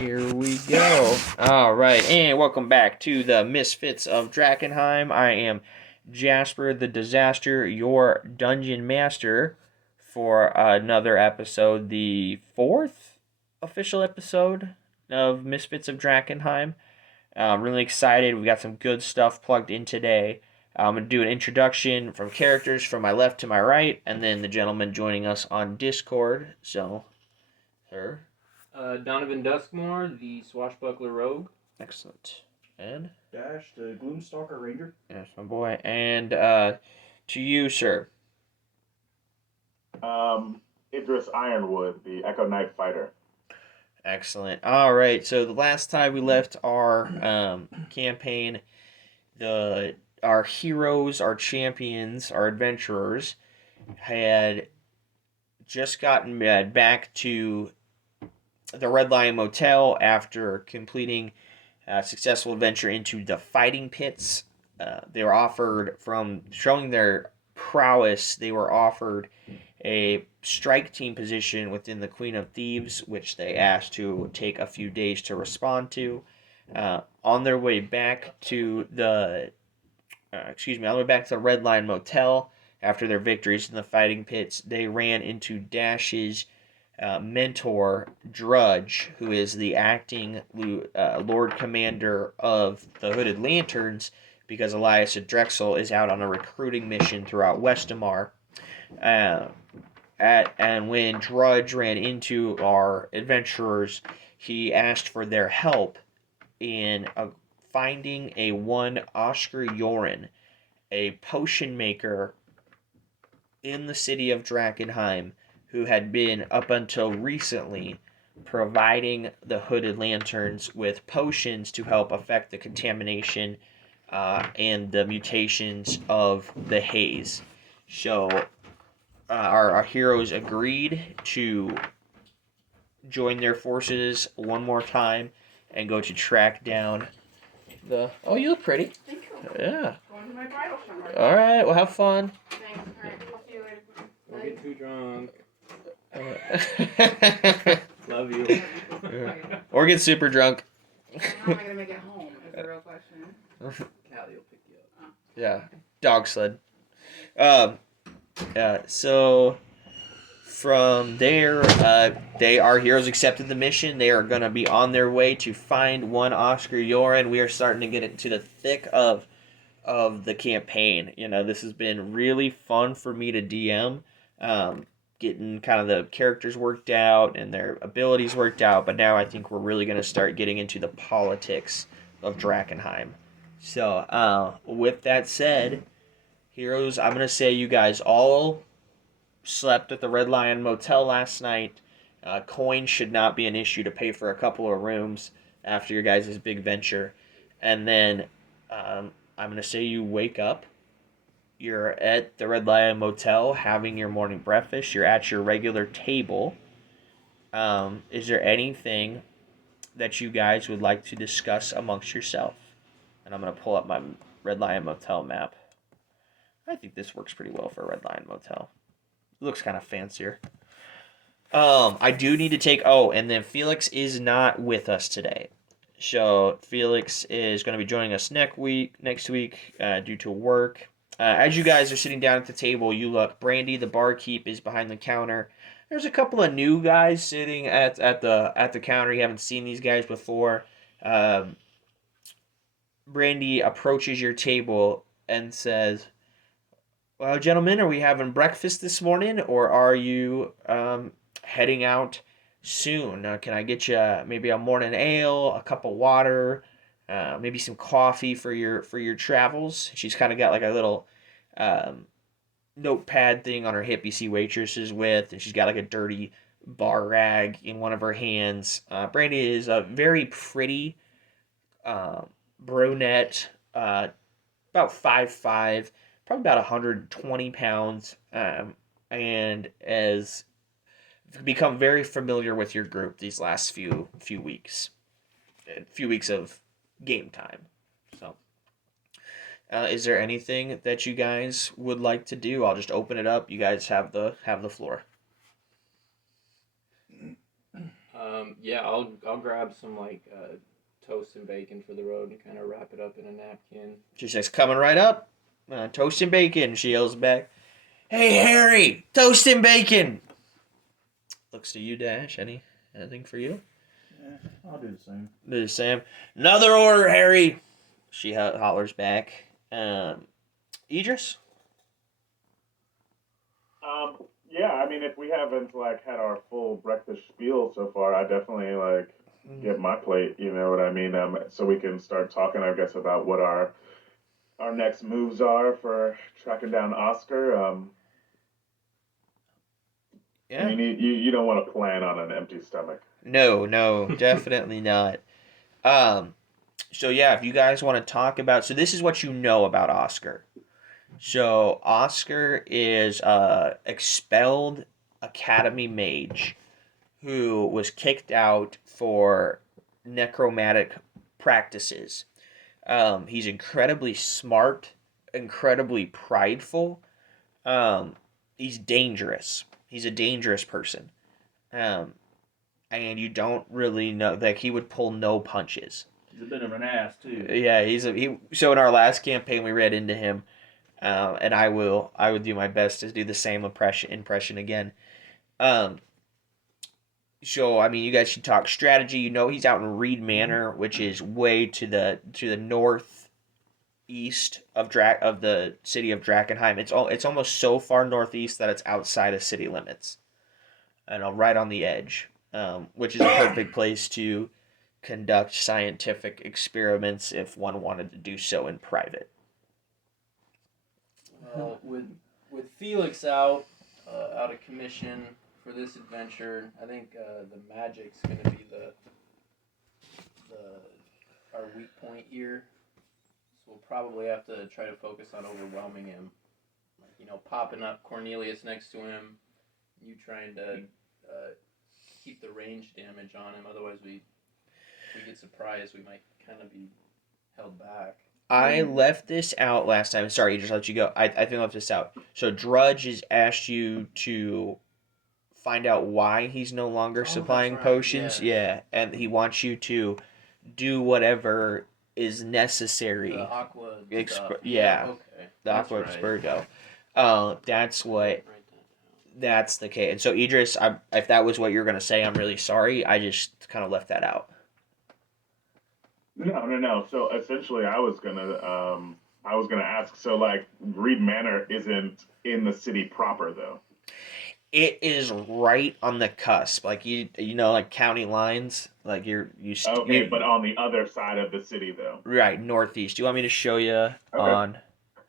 Here we go. All right, and welcome back to the Misfits of Drakkenheim. I am Jasper the Disaster, your dungeon master, for another episode, the fourth official episode of Misfits of Drakkenheim. I'm really excited. We got some good stuff plugged in today. I'm going to do an introduction from characters from my left to my right, and then the gentleman joining us on Discord. So, sir. Donovan Duskmore, the swashbuckler rogue. Excellent. And? Dash, the Gloomstalker Ranger. Yes, my boy. And to you, sir. Idris Ironwood, the Echo Knight Fighter. Excellent. All right. So the last time we left our campaign, our heroes, our champions, our adventurers had just gotten back to the Red Lion Motel after completing a successful adventure into the fighting pits. They were offered, from showing their prowess, they were offered a strike team position within the Queen of Thieves, which they asked to take a few days to respond to. On their way back to the Red Lion Motel after their victories in the fighting pits, they ran into Dash's mentor, Drudge, who is the acting Lord Commander of the Hooded Lanterns, because Elias Drexel is out on a recruiting mission throughout Westamar. And when Drudge ran into our adventurers, he asked for their help in finding a one Oscar Yoren, a potion maker in the city of Drakkenheim, who had been, up until recently, providing the Hooded Lanterns with potions to help affect the contamination and the mutations of the haze. So our heroes agreed to join their forces one more time and go to track down the... Oh, you look pretty. Thank you. Yeah. Going to my bridal shower. All right, well, have fun. Thanks. All right, we'll see you later. Don't get too drunk. Love you. Or get super drunk. How am I going to make it home is the real question. Callie will pick you up. Yeah, dog sled. So from there, our heroes accepted the mission. They are going to be on their way to find one Oscar Yoren. We are starting to get into the thick of the campaign. You know, this has been really fun for me to DM. Getting kind of the characters worked out and their abilities worked out, but now I think we're really going to start getting into the politics of Drakkenheim. So, with that said, heroes, I'm going to say you guys all slept at the Red Lion Motel last night. Coins should not be an issue to pay for a couple of rooms after your guys' big venture. And then I'm going to say you wake up. You're at the Red Lion Motel having your morning breakfast. You're at your regular table. Is there anything that you guys would like to discuss amongst yourself? And I'm going to pull up my Red Lion Motel map. I think this works pretty well for a Red Lion Motel. It looks kind of fancier. I do need to take... Oh, and then Felix is not with us today. So Felix is going to be joining us next week due to work. As you guys are sitting down at the table, you look. Brandy, the barkeep, is behind the counter. There's a couple of new guys sitting at the counter. You haven't seen these guys before. Brandy approaches your table and says, "Well, gentlemen, are we having breakfast this morning, or are you heading out soon? Can I get you maybe a morning ale, a cup of water, maybe some coffee for your travels?" She's kind of got like a little notepad thing on her hip you see waitresses with, and she's got like a dirty bar rag in one of her hands. Brandy is a very pretty brunette, about 5'5", probably about 120 pounds, and has become very familiar with your group these last few weeks of game time. So, is there anything that you guys would like to do? I'll just open it up. You guys have the floor. Yeah, I'll grab some toast and bacon for the road and kind of wrap it up in a napkin. She says, coming right up. Toast and bacon, she yells back. Hey, Harry, toast and bacon. Looks to you, Dash. Anything for you? Yeah, I'll do the same. There's Sam. Another order, Harry. She hollers back. Idris? Yeah, I mean, if we haven't had our full breakfast spiel so far, I definitely get my plate. You know what I mean? So we can start talking, I guess, about what our next moves are for tracking down Oscar. Yeah. You don't want to plan on an empty stomach. No, definitely not. So yeah, if you guys want to talk about, so this is what you know about Oscar. So Oscar is expelled academy mage who was kicked out for necromantic practices. He's incredibly smart, incredibly prideful. He's dangerous. He's a dangerous person. Um, and you don't really know, like, he would pull no punches. He's a bit of an ass too. Yeah, he. So in our last campaign, we read into him, and I would do my best to do the same impression again. Um, so I mean, you guys should talk strategy. You know, he's out in Reed Manor, which is way to the northeast of the city of Drakkenheim. It's almost so far northeast that it's outside of city limits, and right on the edge, which is a perfect place to conduct scientific experiments if one wanted to do so in private. With Felix out of commission for this adventure, I think the magic's gonna be the our weak point here. So we'll probably have to try to focus on overwhelming him. Popping up Cornelius next to him, you trying to keep the range damage on him. Otherwise, if we get surprised, we might kind of be held back. I left this out last time. Sorry, just let you go. I think I left this out. So Drudge has asked you to find out why he's no longer supplying that's right, potions. yes. Yeah, and he wants you to do whatever is necessary. The aqua stuff. Yeah, Okay. the That's Aqua right. Spurgo. That's what. Write that down. That's the case. And so Idris, if that was what you're gonna say, I'm really sorry. I just kind of left that out. No. So essentially, I was gonna ask. So Reed Manor isn't in the city proper, though. It is right on the cusp, like like county lines, like Okay, but on the other side of the city, though. right northeast. Do you want me to show you Okay. on?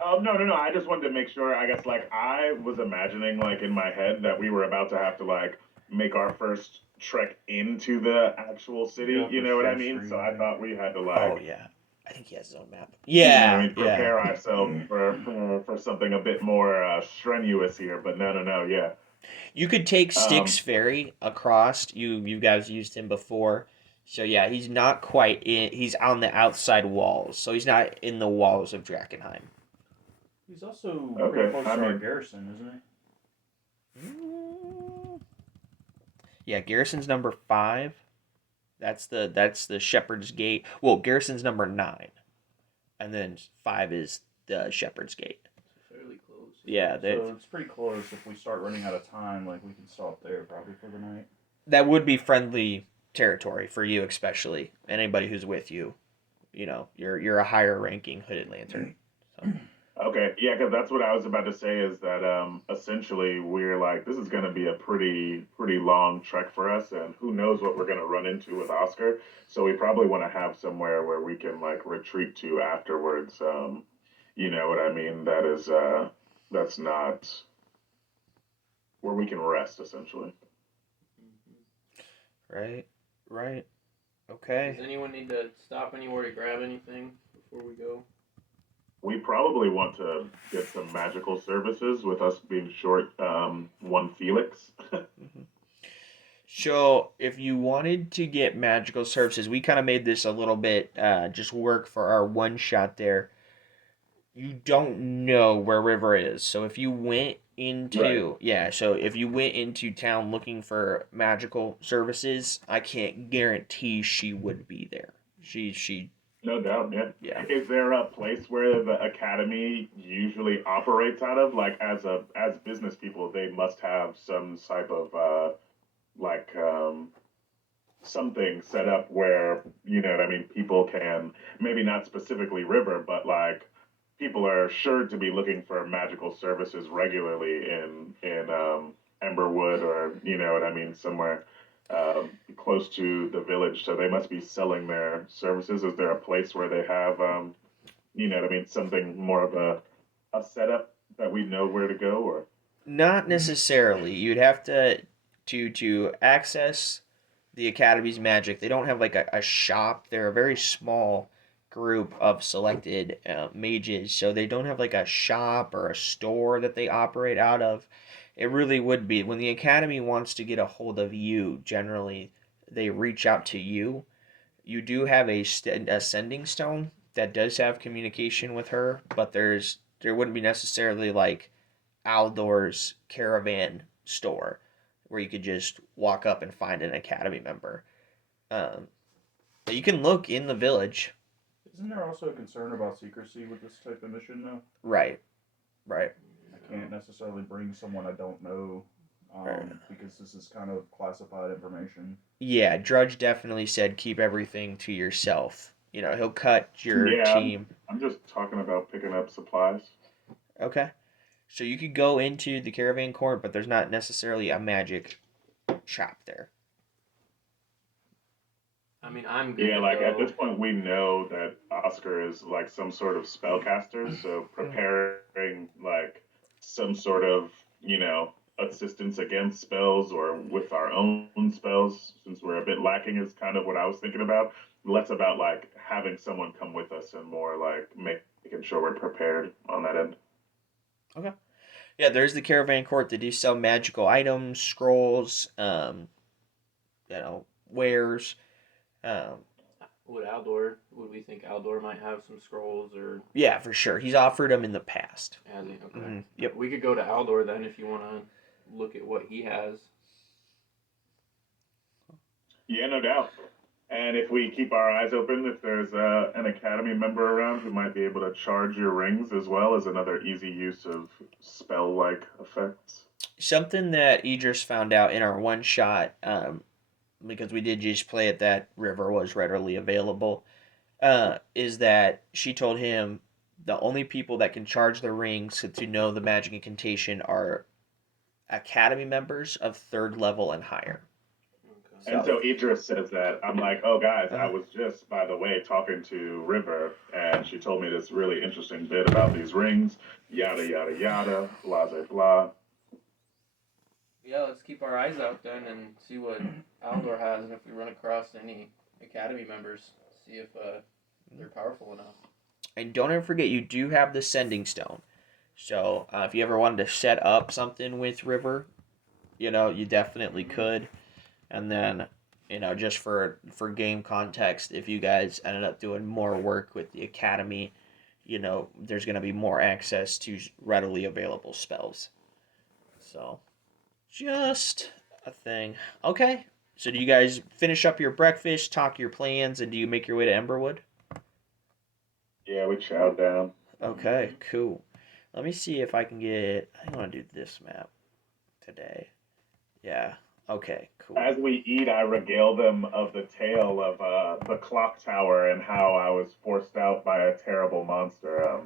No. I just wanted to make sure. I guess I was imagining in my head that we were about to have to make our first trek into the actual city. Yeah, You know what I Chef mean? Street, So I yeah. thought we had to Oh yeah, I think he has his own map. you know what Yeah, I mean, yeah. prepare ourselves for something a bit more strenuous here. But no, yeah. You could take Styx Um, Ferry across. You guys used him before, so yeah, he's not quite in. He's on the outside walls, so he's not in the walls of Drakkenheim. He's also Okay, pretty close I to our mean- garrison, isn't he? Yeah, Garrison's number 5. That's the Shepherd's Gate. Well, Garrison's number 9, and then 5 is the Shepherd's Gate. Fairly close. Yeah, So it's pretty close. If we start running out of time, we can stop there probably for the night. that would be friendly territory for you, especially anybody who's with you. You're a higher ranking hooded lantern. So. Okay, yeah, because that's what I was about to say is that essentially we're this is going to be a pretty long trek for us, and who knows what we're going to run into with Oscar. So we probably want to have somewhere where we can retreat to afterwards. You know what I mean? That's not where we can rest essentially. Right. Okay. Does anyone need to stop anywhere to grab anything before we go? We probably want to get some magical services with us being short one Felix. So, if you wanted to get magical services, we kind of made this a little bit just work for our one shot there. You don't know where River is. So, if you went into yeah. So if you went into town looking for magical services, I can't guarantee she would be there. She No doubt, yeah. yeah. Is there a place where the academy usually operates out of? Like as business people, they must have some type of like something set up where you know what I mean. People can maybe not specifically River, but like people are sure to be looking for magical services regularly in Emberwood or you know what I mean somewhere close to the village. So they must be selling their services. Is there a place where they have you know what I mean something more of a setup that we know where to go or Not necessarily. You'd have to access the Academy's magic. They don't have like a shop. They're a very small group of selected mages, so they don't have like a shop or a store that they operate out of. It really would be when the Academy wants to get a hold of you. Generally, they reach out to you. You do have a sending stone that does have communication with her, but there wouldn't be necessarily like Aldor's caravan store where you could just walk up and find an academy member. Um, but you can look in the village. Isn't there also a concern about secrecy with this type of mission, though? Right, right, I can't necessarily bring someone I don't know right. because this is kind of classified information. Yeah, Drudge definitely said keep everything to yourself. You know, he'll cut your yeah. team. I'm just talking about picking up supplies. Okay. So you could go into the caravan court, but there's not necessarily a magic shop there. I mean, I'm good Yeah, to like at go. this point, we know that Oscar is like some sort of spellcaster, so preparing like some sort of, you know, assistance against spells or with our own spells, since we're a bit lacking, is kind of what I was thinking about. Less about like having someone come with us and more like making sure we're prepared on that end. Okay. Yeah, there's the caravan court. They do sell magical items, scrolls, wares. Um, Would we think Aldor might have some scrolls or yeah, for sure. He's offered them in the past. has he? Okay. Yep. We could go to Aldor then if you want to look at what he has. Yeah, no doubt. And if we keep our eyes open, if there's an academy member around who might be able to charge your rings as well as another easy use of spell-like effects. Something that Idris found out in our one shot, because we did just play it that river was readily available, is that she told him the only people that can charge the rings to know the magic incantation are academy members of third level and higher. Okay. And so Idris says that. I'm like, oh, guys, I Uh, was just, by the way, talking to River, and she told me this really interesting bit about these rings, yada, yada, yada, blah, blah, blah. Yeah, let's keep our eyes out then and see what Aldor has, and if we run across any Academy members, see if they're powerful enough. and don't ever forget, you do have the sending stone. So if you ever wanted to set up something with River, you definitely could. And then, just for game context, if you guys ended up doing more work with the academy, there's going to be more access to readily available spells. So, just a thing. Okay. So, do you guys finish up your breakfast, talk your plans, and do you make your way to Emberwood? Yeah, we chowed down. Okay, cool. Let me see if I can get. I want to do this map today. Yeah. Okay, cool. As we eat, I regale them of the tale of the clock tower and how I was forced out by a terrible monster.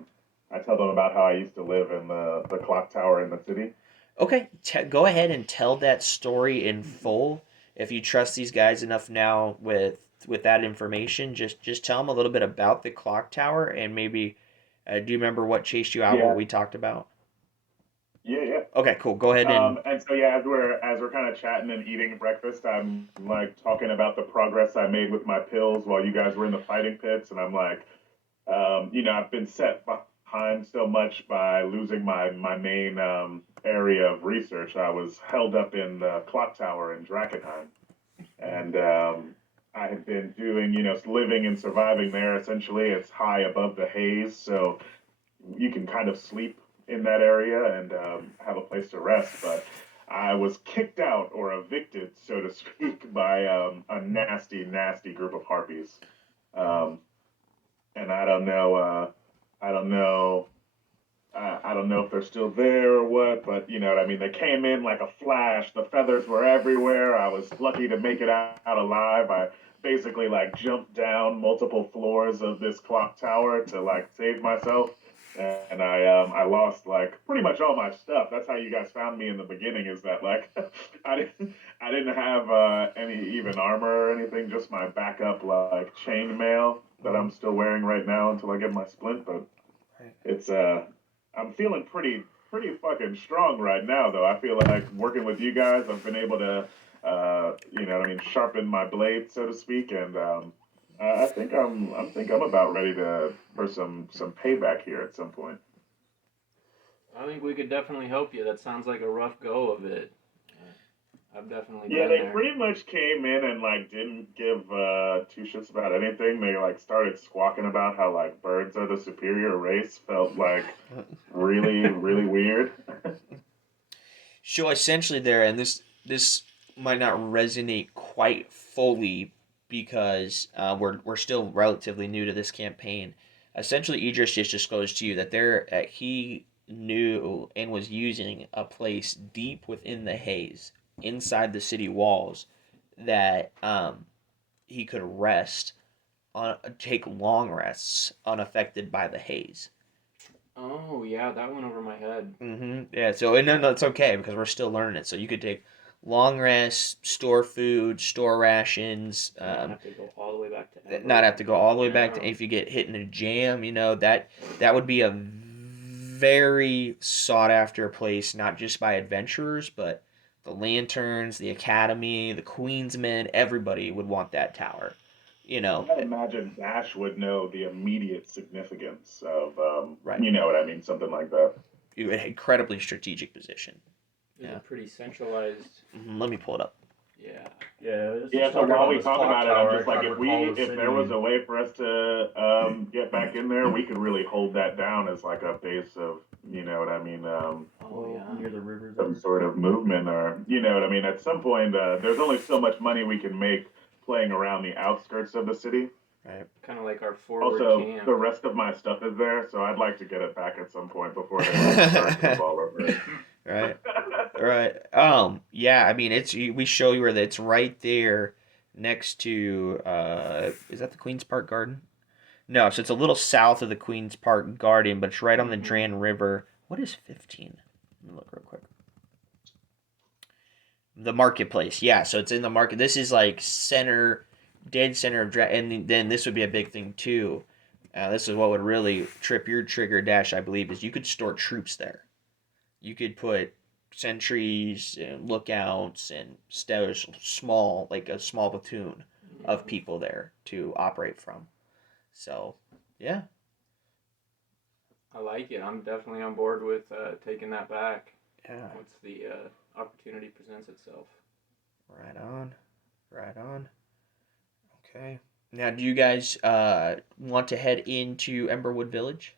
I tell them about how I used to live in the clock tower in the city. Okay, go ahead and tell that story in full. If you trust these guys enough now with that information, just tell them a little bit about the clock tower and maybe do you remember what chased you out? What Yeah, we talked about? yeah, yeah. Okay, cool. Go ahead and And so yeah, as we're kind of chatting and eating breakfast, I'm like talking about the progress I made with my pills while you guys were in the fighting pits, and I'm like, you know, I've been set behind so much by losing my main area of research. I was held up in the clock tower in Drakkenheim, and I had been doing, you know, living and surviving there. Essentially, it's high above the haze, so you can kind of sleep in that area and have a place to rest. But I was kicked out or evicted, so to speak, by a nasty, nasty group of harpies. Um, and I don't know. I don't know. I don't know if they're still there or what, but you know what I mean. They came in like a flash. The feathers were everywhere. I was lucky to make it out alive. I basically like jumped down multiple floors of this clock tower to like save myself, and I lost like pretty much all my stuff. That's how you guys found me in the beginning. Is that like I didn't have any even armor or anything, just my backup like chainmail that I'm still wearing right now until I get my splint. But it's I'm feeling pretty fucking strong right now though. I feel like working with you guys, I've been able to you know what I mean, sharpen my blade so to speak, and I think I'm about ready to for some payback here at some point. I think we could definitely help you. That sounds like a rough go of it. I've definitely Yeah, been they there. pretty much came in and like didn't give two shits about anything. They like started squawking about how like birds are the superior race. Felt like really weird. So essentially, there, and this might not resonate quite fully because we're still relatively new to this campaign. Essentially, Idris just disclosed to you that he knew and was using a place deep within the haze, inside the city walls, that he could rest on, take long rests unaffected by the haze. Oh yeah, that went over my head. Yeah. So and no, it's okay because we're still learning it. So you could take long rests, store food, store rations. You don't have to go all the way back to Not have to go all the way back to Yeah. if you get hit in a jam. You know that would be a very sought after place, not just by adventurers, but the lanterns, the academy, the queensmen. Everybody would want that tower. You know. I imagine Dash would know the immediate significance of, Right. you know what I mean, something like that. An incredibly strategic position. Is Yeah. it pretty centralized? Let me pull it up. Yeah. Yeah. Let's Yeah, just so talk while about we this talk clock about it, I'm tower. just I like, can't recall the if there city. was a way for us to get back in there, we could really hold that down as like a base of, you know what I mean, Oh yeah. Near the river. some sort of movement, or you know what I mean. At some point, there's only so much money we can make playing around the outskirts of the city. Right. Kind of like our forward Also, camp. the rest of my stuff is there, so I'd like to get it back at some point before they like, start to move all over it. Right. Right. Yeah. I mean, we show you where it's right there, next to. Is that the Queens Park Garden? No. So it's a little south of the Queens Park Garden, but it's right on the Dran River. What is 15? Let me look real quick. The marketplace. Yeah. So it's in the market. This is like dead center of and then this would be a big thing too. This is what would really trip your trigger, Dash. I believe is you could store troops there. You could put sentries and lookouts and small, like a small platoon of people there to operate from. So, yeah. I like it. I'm definitely on board with taking that back Yeah. once the opportunity presents itself. Right on. Right on. Okay. Now, do you guys want to head into Emberwood Village?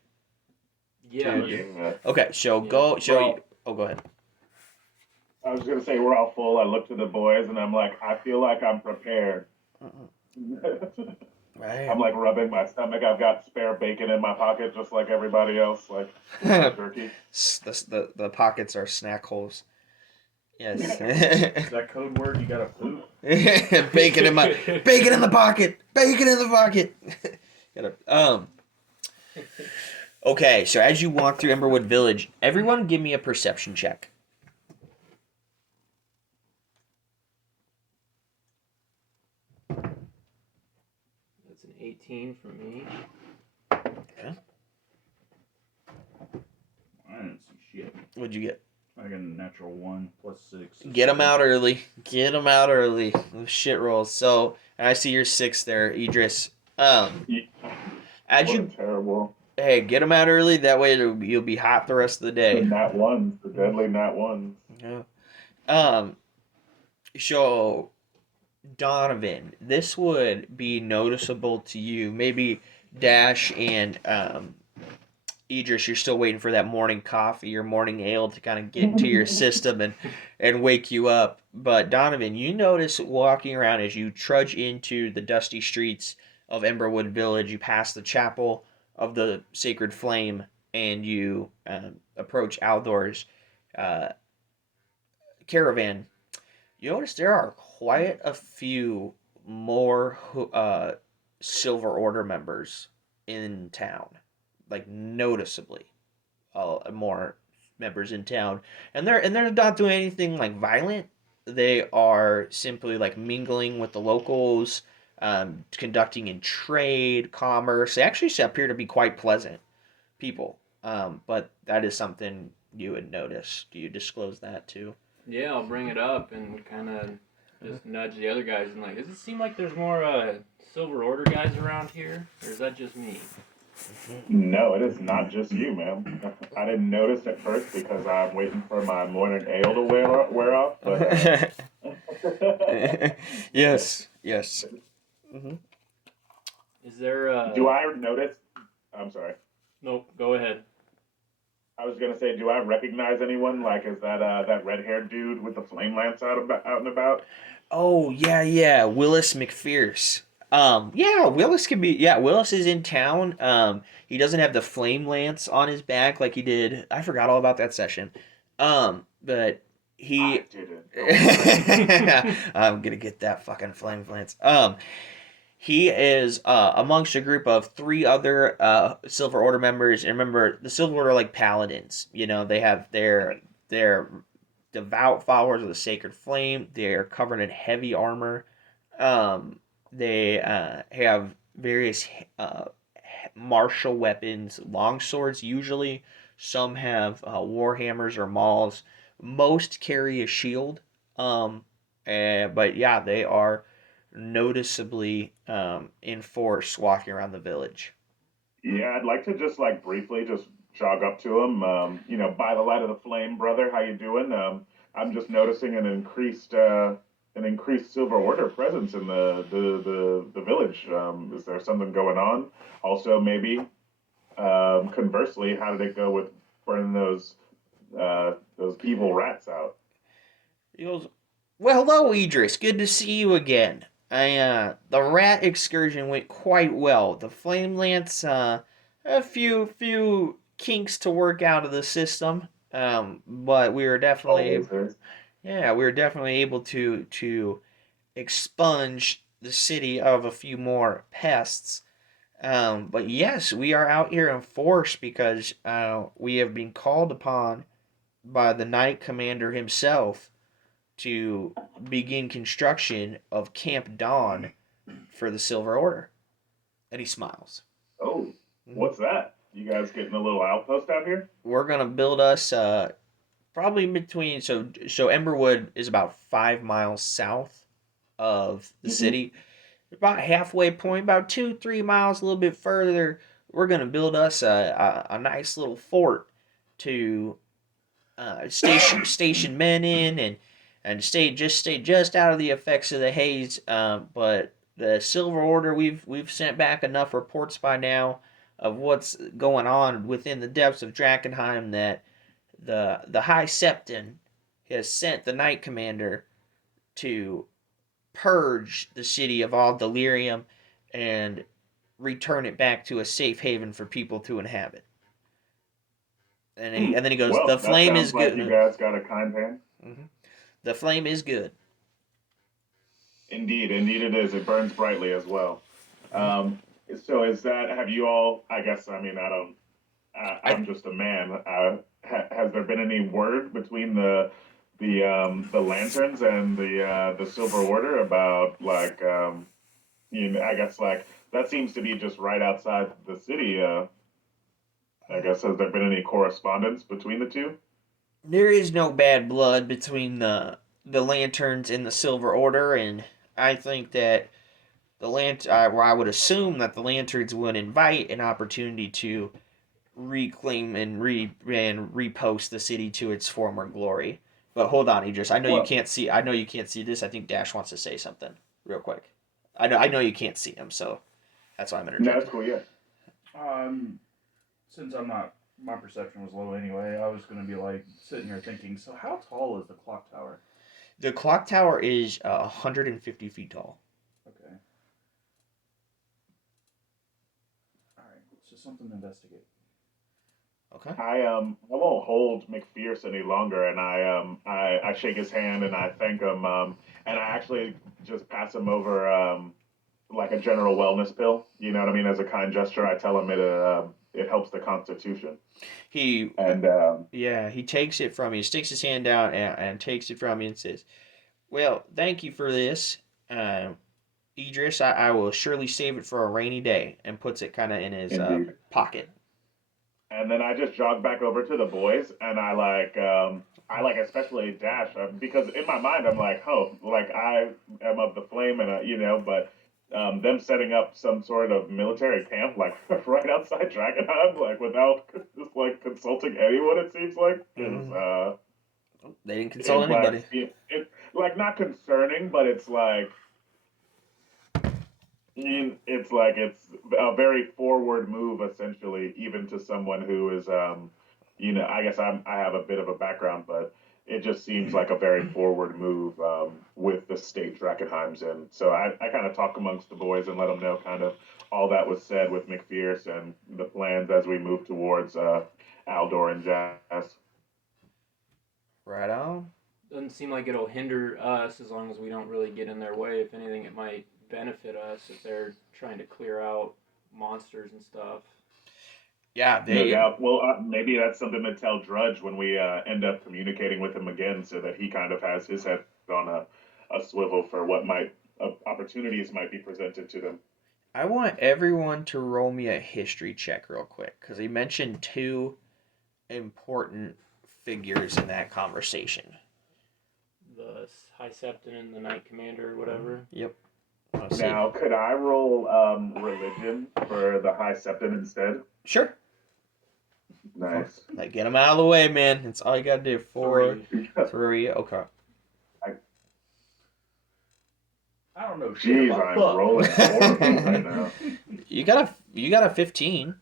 Yeah. Dude. Yeah. Okay, so Yeah. go. So, Well, go ahead. I was gonna say we're all full. I look to the boys and I'm like, I feel like I'm prepared. Right. I'm like rubbing my stomach. I've got spare bacon in my pocket, just like everybody else, like jerky. The pockets are snack holes. Yes. Is that code word? You gotta poop. bacon in the pocket. Bacon in the pocket. Gotta. Okay, so as you walk through Emberwood Village, everyone give me a perception check. That's an 18 for me. I didn't see shit. What'd you get? I got a natural 1 plus 6. Get them out early. Get them out early. Those shit rolls. So, and I see your 6 there, Idris. As you Terrible. Hey, get them out early. That way you'll be hot the rest of the The day. nat ones, the deadly nat ones. Yeah. So Donovan, this would be noticeable to you. Maybe Dash and Idris, you're still waiting for that morning coffee or morning ale to kind of get into your system and wake you up. But Donovan, you notice walking around as you trudge into the dusty streets of Emberwood Village, you pass the chapel of the Sacred Flame, and you approach Aldor's uh, caravan. You notice there are quite a few more Silver Order members in town, like noticeably more members in town, and they're not doing anything like violent. They are simply like mingling with the locals, conducting in trade, commerce. They actually appear to be quite pleasant people. But that is something you would notice. Do you disclose that too? Yeah, I'll bring it up and kind of just nudge the other guys and like, does it seem like there's more Silver Order guys around here, or is that just me? No, it is not just you, man. I didn't notice at first because I'm waiting for my morning ale to wear off. But Yes, yes. Hmm. Is there? do I notice? I'm sorry. Nope. Go ahead. I was gonna say, do I recognize anyone? Like, is that red-haired dude with the flame lance out and about? Oh yeah, yeah. Willis McPherce. Yeah, Willis can be. Yeah, Willis is in town. He doesn't have the flame lance on his back like he did. I forgot all about that session. But he. I didn't. Oh, I'm gonna get that fucking flame lance. He is amongst a group of three other Silver Order members. And remember, the Silver Order are like paladins. You know, they have their devout followers of the Sacred Flame. They're covered in heavy armor. They have various martial weapons, long swords usually. Some have warhammers or mauls. Most carry a shield. But yeah, they are noticeably in force walking around the village. yeah, I'd like to just like briefly just jog up to him. By the light of the flame, brother, how you doing? I'm just noticing an increased Silver Order presence in the village. Is there something going on? Also, maybe conversely, how did it go with burning those evil rats out? He goes, "Well, hello, Idris. Good to see you again. The rat excursion went quite well. The flame lance, a few kinks to work out of the system. But we were definitely, Always is. yeah, we were definitely able to expunge the city of a few more pests. But yes, we are out here in force because we have been called upon by the Knight Commander himself to begin construction of Camp Dawn for the Silver Order." And he smiles. Oh, Mhm. what's that? You guys getting a little outpost out here? We're gonna build us probably between so Emberwood is about 5 miles south of the Hmm. city. About halfway point, about 2-3 miles, a little bit further. We're gonna build us a nice little fort to station men in and stay just out of the effects of the haze. But the Silver Order, we've sent back enough reports by now of what's going on within the depths of Drakkenheim that the High Septon has sent the Knight Commander to purge the city of all delirium and return it back to a safe haven for people to inhabit. Hmm. And then he goes, Well, "The that flame is sounds like you good." guys got a kind hand. Mhm. The flame is good. Indeed, indeed it is. It burns brightly as well. Um, so is that, have you all, I guess, I mean, I don't, I I'm just a man. Has there been any word between the lanterns and the Silver Order about like, I guess like, that seems to be just right outside the city. I guess, has there been any correspondence between the two? There is no bad blood between the lanterns and the Silver Order, and I think that I would assume that the lanterns would invite an opportunity to reclaim and repost the city to its former glory. But hold on, Idris. I know you Well, can't see. I know you can't see this. I think Dash wants to say something real quick. I know you can't see him, so that's why I'm no, that's interjecting. cool, yeah. Um, since I'm not my perception was low anyway. I was gonna be like sitting here thinking, so how tall is the clock tower? The clock tower is 150 feet tall. Okay. All right. So something to investigate. Okay. I won't hold McPherce any longer, and I shake his hand and I thank him, and I actually just pass him over like a general wellness pill. You know what I mean? As a kind gesture, I tell him it helps the Constitution. He And Yeah, he takes it from you, sticks his hand out and takes it from you and says, "Well, thank you for this, Idris. I will surely save it for a rainy day," and puts it kind of in his indeed. pocket. And then I just jog back over to the boys, and I like especially Dash because in my mind I'm like, oh, like I am of the flame, and but them setting up some sort of military camp like right outside Drakkenheim, like without just like consulting anyone, it seems like is They didn't consult anybody. like not concerning, but it's like it's a very forward move, essentially, even to someone who is, I guess I have a bit of a background, but it just seems like a very forward move with the state Drakkenheim's in. So I kind of talk amongst the boys and let them know kind of all that was said with McPherce and the plans as we move towards Aldor and Jazz. Right on. Doesn't seem like it'll hinder us as long as we don't really get in their way. If anything, it might benefit us if they're trying to clear out monsters and stuff. Yeah, No doubt. Well, maybe that's something to tell Drudge when we end up communicating with him again, so that he kind of has his head on a swivel for what might opportunities might be presented to them. I want everyone to roll me a history check real quick because he mentioned two important figures in that conversation. The High Septon and the Knight Commander or whatever. Yep. Now, could I roll religion for the High Septon instead? Sure. Nice. Like, get them out of the way, man. That's all you gotta do. 4, 3. Okay. I don't know shit Jeez, about I'm fuck. rolling horribly right now. You got a 15.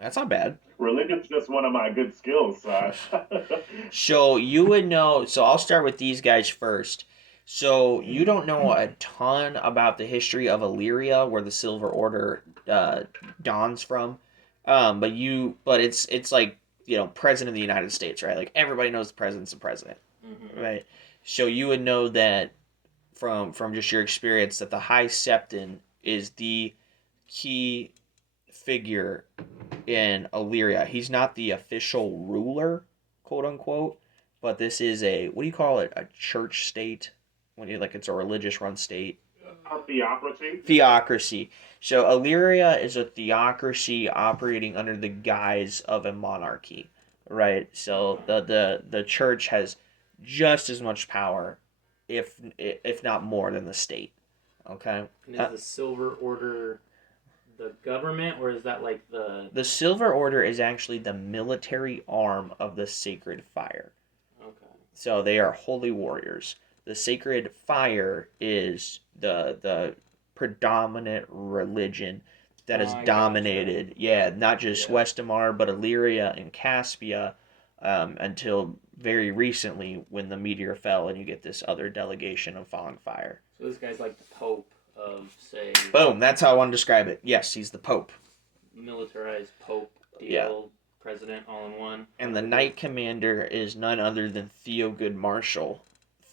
That's not bad. Religion's just one of my good skills. So you would know. So I'll start with these guys first. So you don't know a ton about the history of Illyria, where the Silver Order dawns from, but it's like president of the United States, right? Like everybody knows the president's the president, right? So you would know that from just your experience that the High Septon is the key figure in Illyria. He's not the official ruler, quote unquote, but this is what do you call it? A church state? When you it's a religious run state. A theocracy. Theocracy. So Illyria is a theocracy operating under the guise of a monarchy, right? So the church has just as much power, if not more, than the state. Okay. And is the Silver Order the government, or is that like The Silver Order is actually the military arm of the Sacred Fire. Okay. So they are holy warriors. The Sacred Fire is the predominant religion that has dominated, gotcha. Not just Westamar, but Illyria and Caspia, until very recently when the meteor fell and you get this other delegation of falling fire. So this guy's like the Pope of, say... Boom, that's how I want to describe it. Yes, he's the Pope. Militarized Pope deal, president all in one. And the Knight Commander is none other than Theogood Marshall.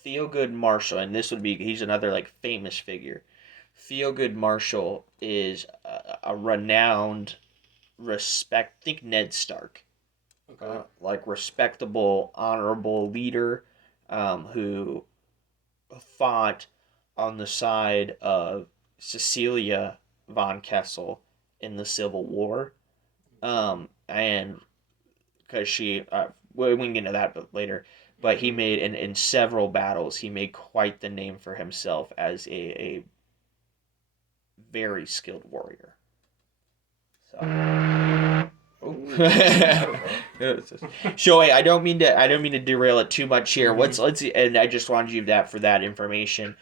Theogood Marshall, and he's another famous figure. Theogood Marshall is a renowned, think Ned Stark. Okay. Respectable, honorable leader who fought on the side of Cecilia von Kessel in the Civil War. And because we can get into that later, but he made, in several battles, he made quite the name for himself as a very skilled warrior. So... So wait, I don't mean to derail it too much here. Let's and I just wanted you that for that information.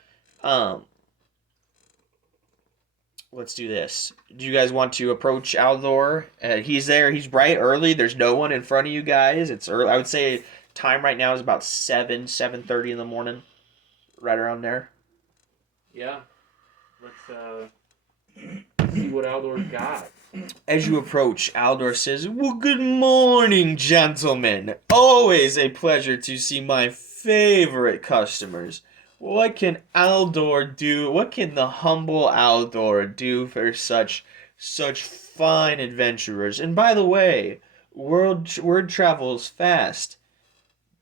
let's do this. Do you guys want to approach Aldor? He's there. He's bright early. There's no one in front of you guys. It's early. I would say time right now is about 7:30 in the morning, right around there. Yeah. Let's see what Aldor's got. As you approach, Aldor says, "Well, good morning, gentlemen. Always a pleasure to see my favorite customers. What can Aldor do? What can the humble Aldor do for such fine adventurers? And by the way, word travels fast.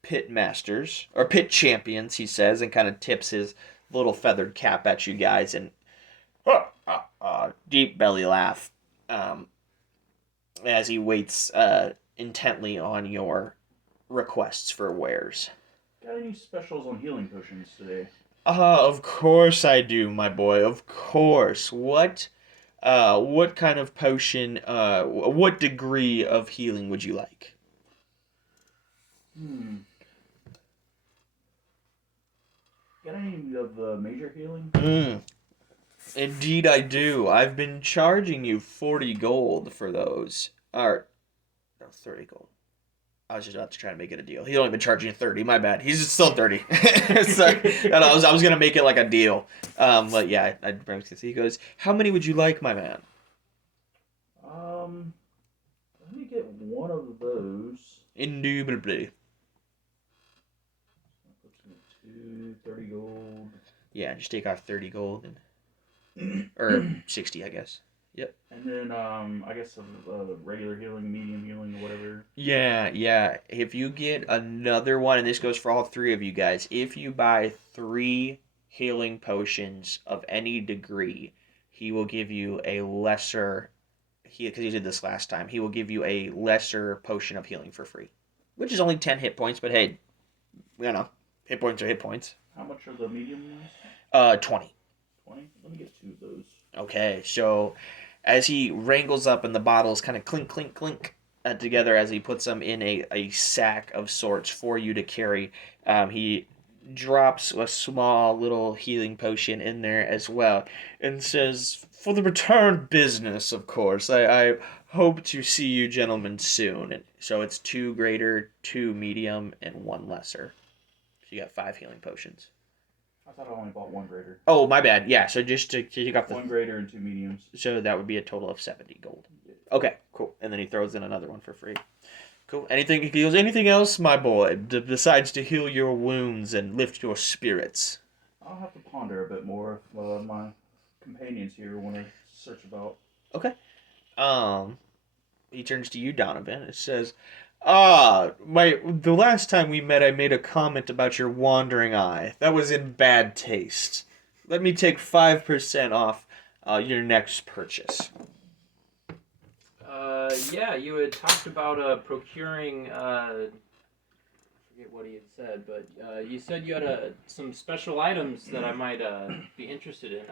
Pit masters or pit champions," he says, and kind of tips his little feathered cap at you guys, and deep belly laugh. As he waits intently on your requests for wares. Got any specials on healing potions today? Of course I do, my boy. Of course. What kind of potion? What degree of healing would you like? Got any of the major healing? Indeed I do. I've been charging you 40 gold for those. Or, no, 30 gold. I was just about to try to make it a deal. He's only been charging you 30. My bad. He's still 30. So, I was gonna make it like a deal. But yeah, he goes, "How many would you like, my man?" Let me get one of those. Indubitably. Two, 30 gold. Yeah, just take off 30 gold and or 60, I guess. Yep. And then I guess regular healing, medium healing, or whatever. Yeah. If you get another one, and this goes for all three of you guys, if you buy 3 healing potions of any degree, he will give you a lesser. Because he did this last time, he will give you a lesser potion of healing for free, which is only 10 hit points. But hey, hit points are hit points. How much are the medium ones? 20. 20? Let me get 2 of those. Okay, so as he wrangles up and the bottles kind of clink, clink, clink together as he puts them in a sack of sorts for you to carry, he drops a small little healing potion in there as well and says, "For the return business, of course, I hope to see you gentlemen soon." And so it's 2 greater, 2 medium, and 1 lesser. So you got 5 healing potions. I thought I only bought 1 greater. Oh, my bad. Yeah, so just to take off the 1 greater and 2 mediums. So that would be a total of 70 gold. Okay, cool. And then he throws in another one for free. Cool. Anything else, my boy, besides to heal your wounds and lift your spirits? I'll have to ponder a bit more if my companions here want to search about. Okay. He turns to you, Donovan. It says, the last time we met, I made a comment about your wandering eye. That was in bad taste. Let me take 5% off your next purchase. Yeah, you had talked about procuring. I forget what he had said, but you said you had some special items that I might be interested in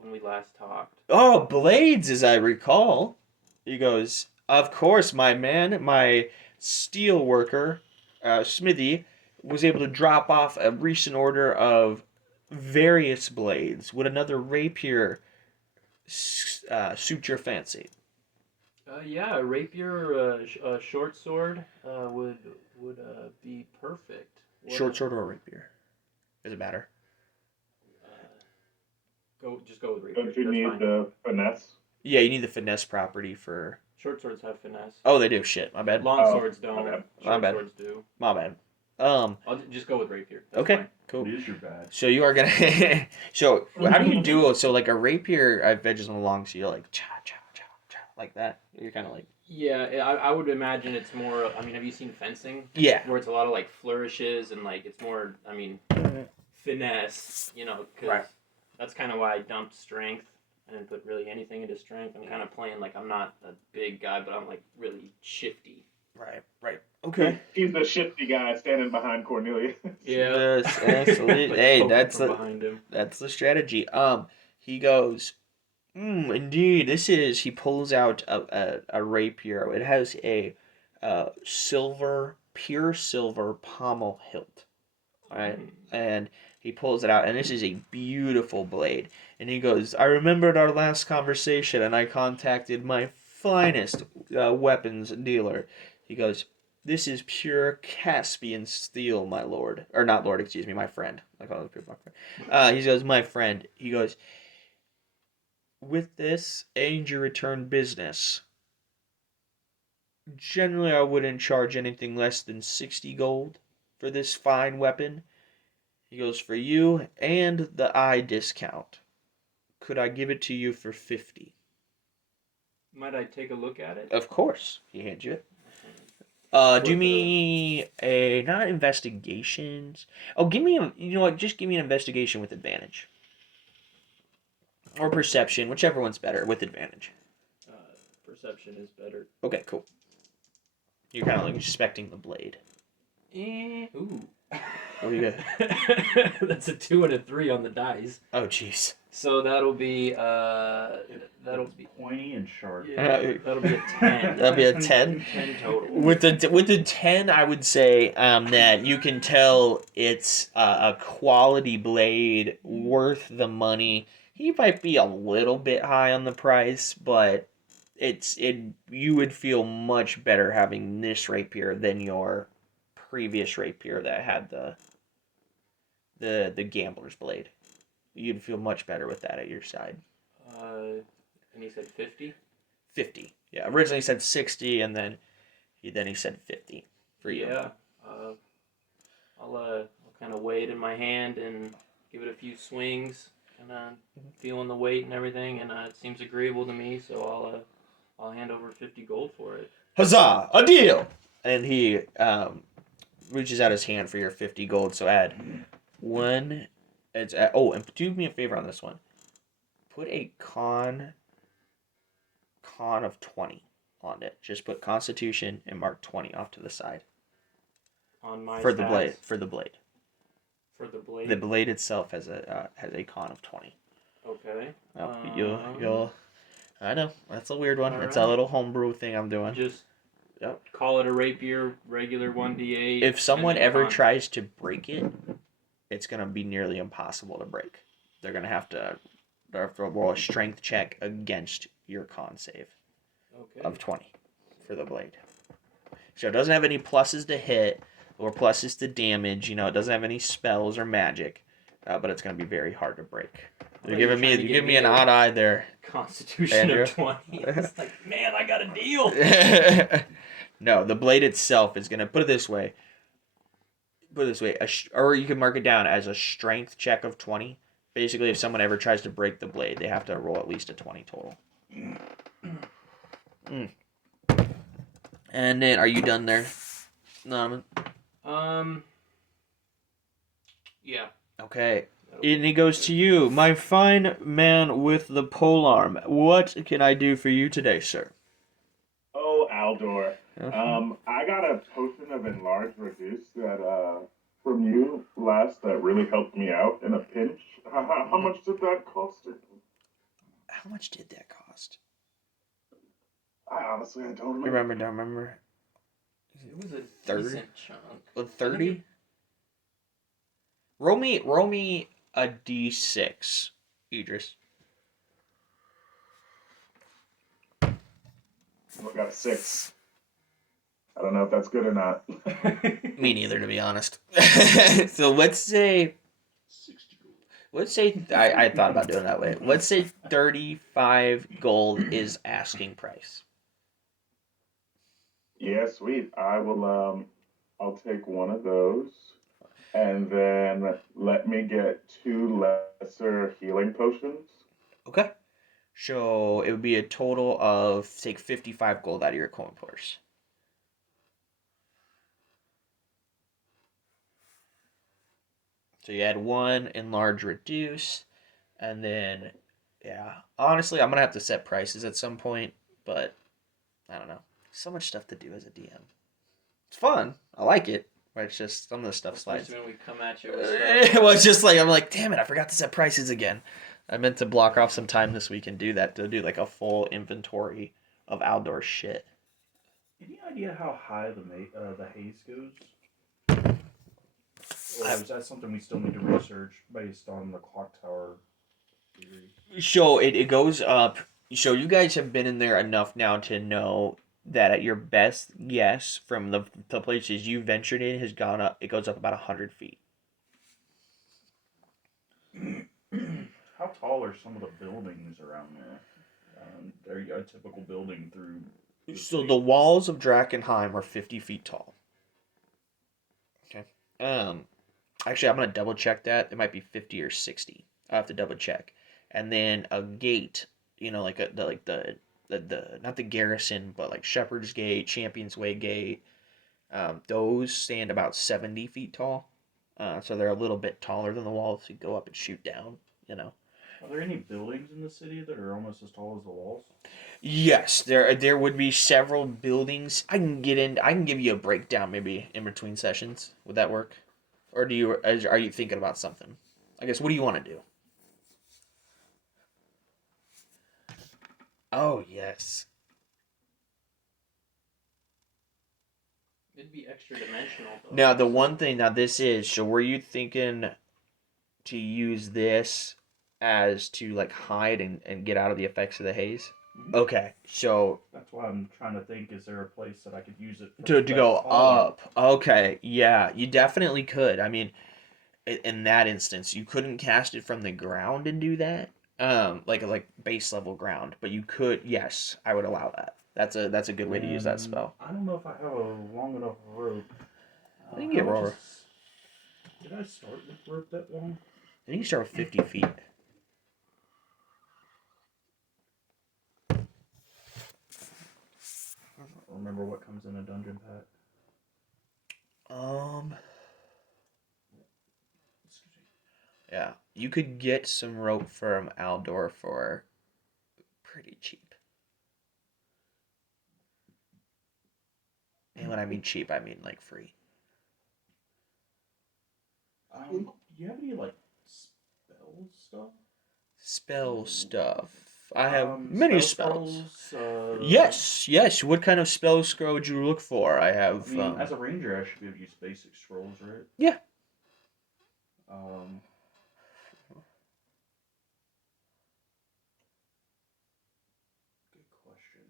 when we last talked. Oh, blades, as I recall. He goes, "Of course, my man, my steel worker, Smithy, was able to drop off a recent order of various blades. Would another rapier suit your fancy?" Yeah, a rapier, a short sword would be perfect. Short sword or rapier? Does it matter? Just go with rapier. Don't you That's need fine. the finesse? Yeah, you need the finesse property for... Short swords have finesse. Oh, they do. Shit, my bad. Long swords don't. my bad. My Short bad. swords do. My bad. I'll just go with rapier. That's Okay, fine. cool. It is your bad. So you are gonna... So, how do you do it? So, like, a rapier, I veggies along, so you're like, cha, cha, cha, cha, like that. You're kind of like... Yeah, I would imagine it's more. I mean, have you seen fencing? Yeah. Where it's a lot of like flourishes and like it's more. I mean, finesse. Because Right. that's kind of why I dumped strength. I didn't put really anything into strength. I'm kind of playing like I'm not a big guy, but I'm like really shifty. Right. Okay. He's the shifty guy standing behind Cornelius. Yes, absolutely. Hey, Poking that's from the behind him. that's the strategy. He goes, indeed, this is. He pulls out a rapier. It has a pure silver pommel hilt. Right, and He pulls it out, and this is a beautiful blade. And he goes, I remembered our last conversation, and I contacted my finest weapons dealer. He goes, this is pure Caspian steel, my lord. Or not lord, excuse me, my friend. I call him my friend. He goes, my friend. He goes, with this and your return business, generally I wouldn't charge anything less than 60 gold for this fine weapon. He goes, for you and the eye discount, could I give it to you for 50? Might I take a look at it? Of course. He hands you it. Do me a, not investigations. Oh, give me you know what, just give me an investigation with advantage. Or perception, whichever one's better, with advantage. Perception is better. Okay, cool. You're kind of like inspecting the blade. Ooh. What do you get? That's a 2 and a 3 on the dice. Oh, jeez. So that'll be That'll be pointy and sharp. Yeah, that'll be a 10. That'll be a 10? 10 total. With the 10, I would say that you can tell it's a quality blade worth the money. He might be a little bit high on the price, but you would feel much better having this rapier than your previous rapier that had the gambler's blade. You'd feel much better with that at your side. And he said 50? 50. Yeah, originally he said 60, and then he said 50 for you. Yeah. I'll kind of weigh it in my hand and give it a few swings, and feeling the weight and everything, and it seems agreeable to me, so I'll hand over 50 gold for it. Huzzah! A deal! And he reaches out his hand for your 50 gold, so add one. And do me a favor on this one. Put a con of 20 on it. Just put Constitution and mark 20 off to the side. On my For stats? the blade. For the blade. For the blade? The blade itself has a con of 20. Okay. You'll I know. That's a weird one. It's right. a little homebrew thing I'm doing. Just call it a rapier, regular 1d8. If someone ever tries to break it, it's going to be nearly impossible to break. They're going to have to roll a strength check against your con save of 20 for the blade. So it doesn't have any pluses to hit or pluses to damage. You know, it doesn't have any spells or magic, but it's going to be very hard to break. You're giving me an odd eye there. Constitution Andrew. of 20. It's like, man, I got a deal. No, the blade itself is going to, put it this way, or you can mark it down as a strength check of 20. Basically, if someone ever tries to break the blade, they have to roll at least a 20 total. And then, are you done there, Norman? Yeah. Okay. And he goes to you, my fine man with the polearm. What can I do for you today, sir? Oh, Aldor. I got a potion of enlarged reduce that from you last that really helped me out in a pinch. How much did that cost? How much did that cost? I don't remember. Don't remember. It was a 30? decent chunk. 30? Roll me a d6, Idris. I got a 6. I don't know if that's good or not. Me neither, to be honest. So let's say I thought about doing it that way. Let's say 35 gold is asking price. Yeah, sweet. I will I'll take one of those. And then let me get 2 lesser healing potions. Okay. So it would be a total of, take 55 gold out of your coin purse. So you add 1 enlarge reduce, and then, yeah. Honestly, I'm going to have to set prices at some point, but I don't know. So much stuff to do as a DM. It's fun. I like it. But it's just some of the stuff slides. When we come at you with stuff. Well, it's just like, I'm like, damn it, I forgot to set prices again. I meant to block off some time this week and do that, to do like a full inventory of outdoor shit. Any idea how high the haze goes? Or is that something we still need to research based on the clock tower theory? So it goes up. So you guys have been in there enough now to know that at your best guess from the places you ventured in has gone up. It goes up about 100 feet. How tall are some of the buildings around there? They're a typical building through. So the walls of Drakkenheim are 50 feet tall. Okay. Actually, I'm gonna double check that. It might be 50 or 60. I have to double check. And then a gate, like the not the garrison, but like Shepherd's Gate, Champions Way Gate. Those stand about 70 feet tall. So they're a little bit taller than the walls. You go up and shoot down. Are there any buildings in the city that are almost as tall as the walls? Yes, there would be several buildings. I can give you a breakdown maybe in between sessions. Would that work? Or are you thinking about something? I guess what do you want to do? Oh, yes. It'd be extra dimensional though. Now the one thing so were you thinking to use this as to like hide and get out of the effects of the haze? Mhm. Okay, so That's why I'm trying to think. Is there a place that I could use it to go taller? up. Okay, yeah, you definitely could. I mean, in that instance, you couldn't cast it from the ground and do that. Like base level ground, but you could. Yes, I would allow that. That's a good way to use that spell. I don't know if I have a long enough rope. I think you get roller. Did I start with rope that long? I think you start with 50 feet. I don't remember what comes in a dungeon pack. Excuse me. Yeah, you could get some rope from Aldor for pretty cheap. And when I mean cheap, I mean like free. Do you have any like spell stuff? Spell stuff. I have many spells. Scrolls, Yes. What kind of spell scroll would you look for? I have. I mean, as a ranger, I should be able to use basic scrolls, right? Yeah. Good question.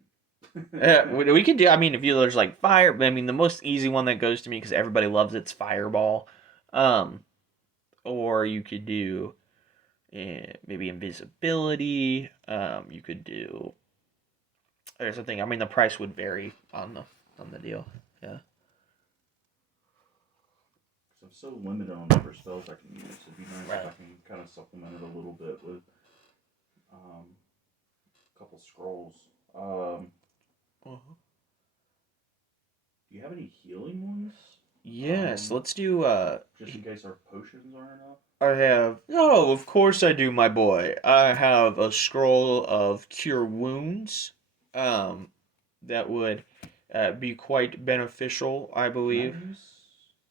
Yeah, we could do. I mean, if there's like fire. I mean, the most easy one that goes to me because everybody loves it's fireball. Or you could do maybe invisibility. You could do. There's a thing. I mean, the price would vary on the deal. Yeah. I'm so limited on the number of spells I can use. It'd be nice if I can kind of supplement it a little bit with a couple scrolls. Do you have any healing ones? Yes. Let's do. Just in case our potions aren't enough. I have. Oh, of course I do, my boy. I have a scroll of cure wounds. That would be quite beneficial, I believe. Can I use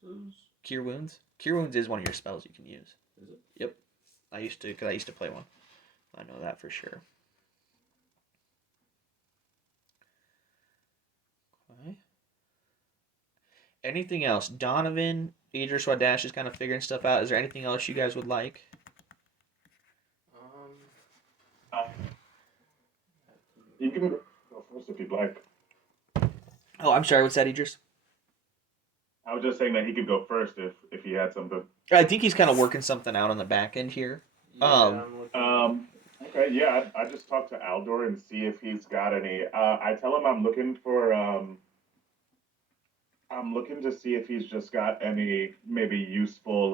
those? Cure wounds. Cure wounds is one of your spells you can use. Is it? Yep. I used to play one. I know that for sure. Okay. Anything else? Donovan, Idris Wadash is kind of figuring stuff out. Is there anything else you guys would like? You can go first if you'd like. Oh, I'm sorry. What's that, Idris? I was just saying that he could go first if he had something. I think he's kind of working something out on the back end here. Yeah, I'm Okay, yeah, I just talked to Aldor and see if he's got any. I tell him I'm looking for. I'm looking to see if he's just got any maybe useful,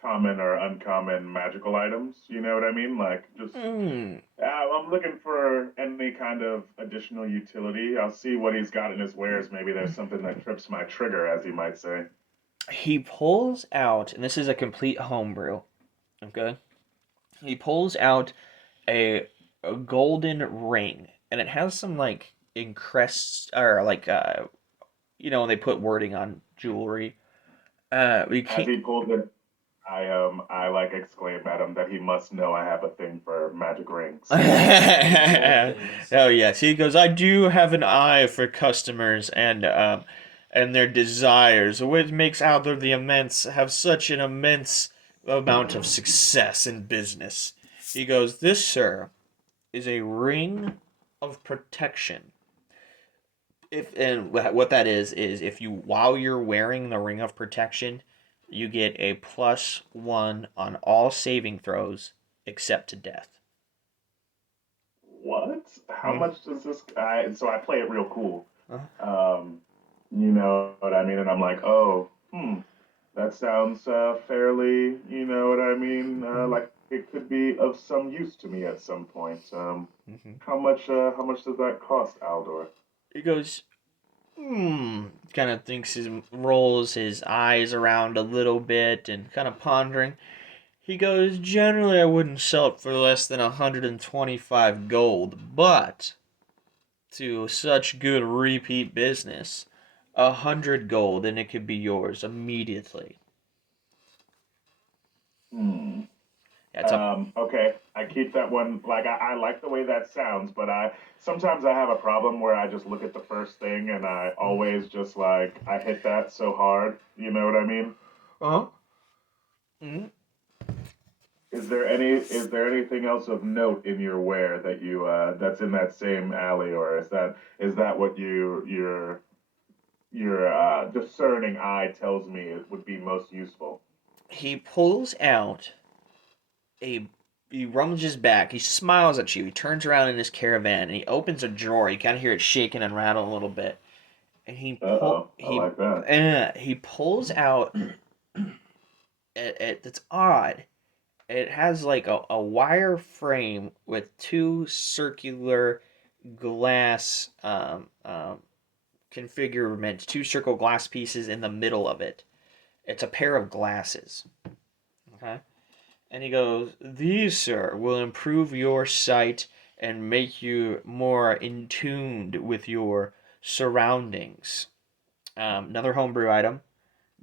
common or uncommon magical items. You know what I mean? Like just. I'm looking for any kind of additional utility. I'll see what he's got in his wares. Maybe there's something that trips my trigger, as he might say. He pulls out, and this is a complete homebrew. Okay. He pulls out a golden ring, and it has some like encrest or like when they put wording on jewelry. We As can't. he pulls it, I like exclaim at him that he must know I have a thing for magic rings. Oh yes, he goes. I do have an eye for customers, and and their desires, which makes Alder the Immense have such an immense amount of success in business. He goes, "This, sir, is a ring of protection. If and what that is if you while you're wearing the ring of protection, you get a +1 on all saving throws except to death." What? How Hmm. much does this? So I play it real cool. Uh, Um, you know what I mean? And I'm like, oh, that sounds fairly, you know what I mean? Like it could be of some use to me at some point. mhm. How much does that cost, Aldor? He goes, kind of thinks his rolls his eyes around a little bit and kind of pondering. He goes, "Generally, I wouldn't sell it for less than 125 gold, but to such good repeat business, 100 gold and it could be yours immediately." Hmm. Yeah, it's a Okay, I keep that one. Like I like the way that sounds, but I sometimes I have a problem where I just look at the first thing and I always just like I hit that so hard. You know what I mean? uh-huh. Mm-hmm. Is there anything else of note in your wear that you that's in that same alley, or is that what your discerning eye tells me it would be most useful? He pulls out a he rummages back. He smiles at you. He turns around in his caravan and he opens a drawer. You kind of hear it shaking and rattle a little bit. And Uh oh, I like that. he pulls out. It's odd. It has like a wire frame with two circular glass configurements, two circle glass pieces in the middle of it. It's a pair of glasses. Okay. And he goes, "These, sir, will improve your sight and make you more in tuned with your surroundings." Another homebrew item,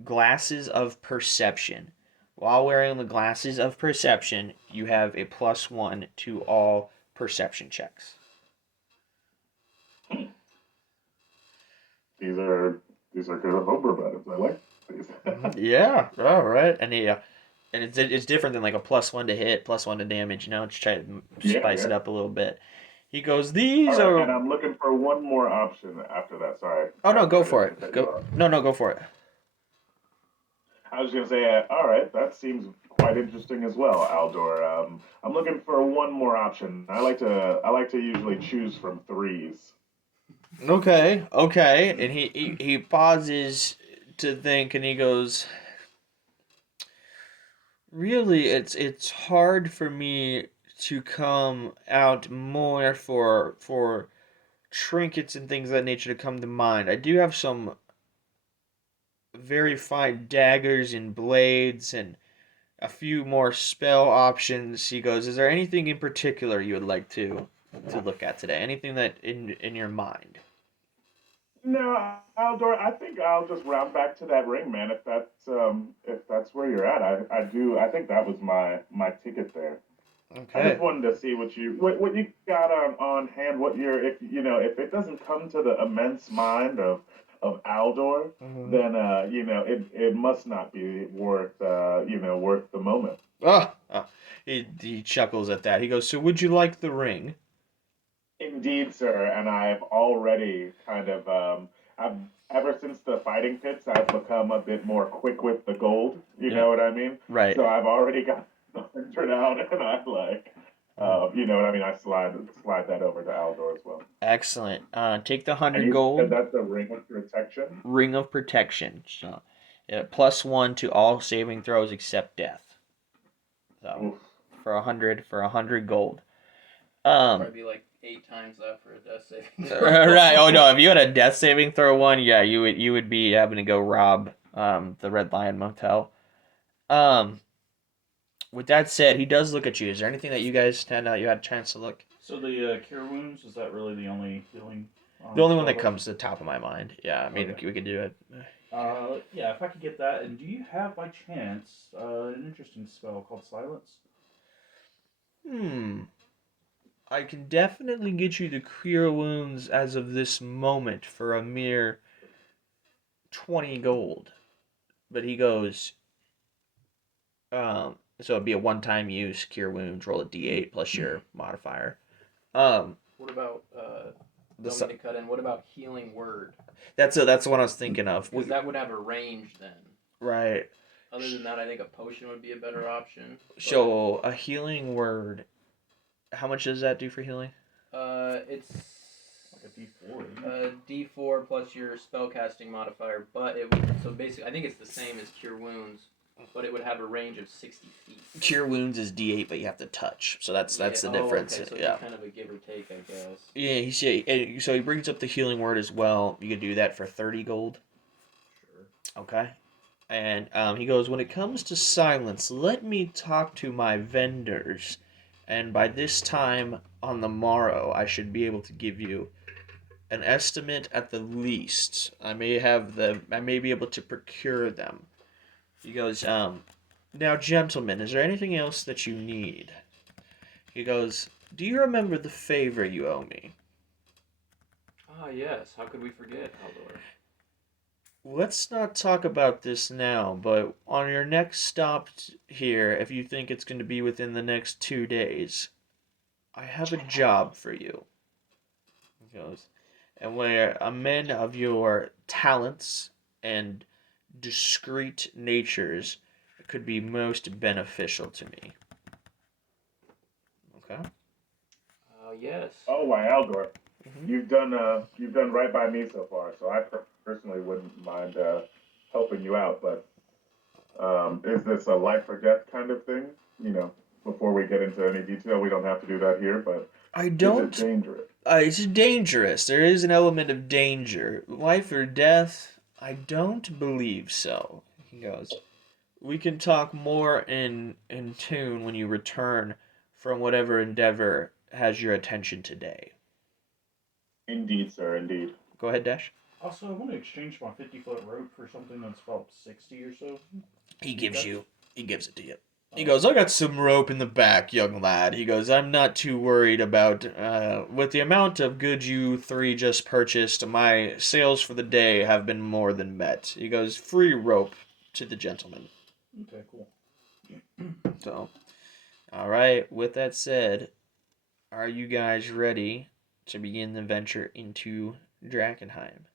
glasses of perception. While wearing the glasses of perception, you have a +1 to all perception checks. These are these are good homebrew items. I like these. Yeah, all right. And it's different than like a +1 to hit, +1 to damage. Just try to Yeah, spice yeah. it up a little bit. He goes, All "These right, are." and I'm looking for one more option after that. Sorry, Oh no, go I didn't for mean to it. cut you Go. off. No, no, go for it. I was gonna say, all right, that seems quite interesting as well, Aldor. I'm looking for one more option. I like to usually choose from threes. Okay, okay. And he pauses to think, and he goes, "Really, it's hard for me to come out more for trinkets and things of that nature to come to mind. I do have some very fine daggers and blades and a few more spell options." He goes, "Is there anything in particular you would like to look at today? Anything that in your mind?" No, Aldor, I think I'll just round back to that ring, man. If that's where you're at, I do. I think that was my ticket there. I just Okay. wanted to see what you got on hand. What you're if you know if it doesn't come to the immense mind of Aldor, Mm-hmm. then it must not be worth worth the moment. He chuckles at that. He goes, "So would you like the ring?" Indeed, sir. And I've already kind of I've ever since the fighting pits, I've become a bit more quick with the gold. You Yeah. know what I mean? Right. So I've already got 100 out, and I like. Mhm. You know what I mean? I slide that over to Aldor as well. Excellent. Take the And 100 you said gold. that's a ring of protection? Ring of protection. So, +1 to all saving throws except death. So, Oof. for a hundred gold. Probably be like 8 times that for a death saving throw. Right. Oh no, if you had a death saving throw one, yeah, you would be having to go rob the Red Lion Motel. Um, with that said, he does look at you. Is there anything that you had a chance to look? So the cure wounds, is that really the only healing The only one spell that book? comes to the top of my mind. Yeah, I mean Okay. we could do it. Yeah, if I could get that. And do you have by chance an interesting spell called Silence? Hmm. I can definitely get you the cure wounds as of this moment for a mere 20 gold. But he goes, so it'd be a one-time use, cure wounds, roll a d8 plus your modifier. What about The, don't mean to cut in. What about healing word? that's what I was thinking of. Because that would have a range then. Right. Other than that, I think a potion would be a better option. So a healing word. How much does that do for healing? It's Like a D4. D4 plus your spellcasting modifier, but it would, so basically I think it's the same as cure wounds, but it would have a range of 60 feet. Cure wounds is d8, but you have to touch. So that's the difference. Okay, so yeah. it's kind of a give or take, I guess. Yeah, so he brings up the healing word as well. You could do that for 30 gold. Sure. Okay. And he goes, when it comes to silence, let me talk to my vendors. And by this time on the morrow, I should be able to give you an estimate at the least. I may be able to procure them. He goes, now gentlemen, is there anything else that you need? He goes, do you remember the favor you owe me? Ah, yes. How could we forget, Haldor? Let's not talk about this now, but on your next stop here, if you think it's going to be within the next 2 days, I have a job for you. He goes, and where a man of your talents and discreet natures could be most beneficial to me. Okay? Yes. Oh, why, Aldor, Mm-hmm. you've done right by me so far. So I personally wouldn't mind helping you out. But is this a life or death kind of thing? You know, before we get into any detail, we don't have to do that here. But I is it don't. dangerous? It's dangerous. There is an element of danger. Life or death? I don't believe so. He goes, we can talk more in tune when you return from whatever endeavor has your attention today. Indeed, sir. Indeed. Go ahead, Dash. Also, I want to exchange my 50-foot rope for something that's about 60 or so. He gives it to you. He Oh. goes, I got some rope in the back, young lad. He goes, I'm not too worried about, with the amount of goods you three just purchased, my sales for the day have been more than met. He goes, free rope to the gentleman. Okay, cool. So, alright, with that said, are you guys ready to begin the venture into Drakkenheim?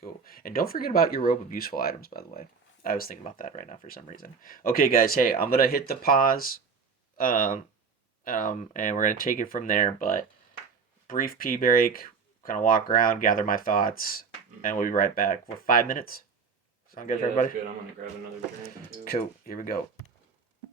Cool. And don't forget about your robe of useful items, by the way. I was thinking about that right now for some reason. Okay, guys, hey, I'm gonna hit the pause, and we're gonna take it from there. But brief pee break, kind of walk around, gather my thoughts, and we'll be right back. With 5 minutes. Sound good for everybody? That's good. I'm gonna grab another drink too. Cool. Here we go.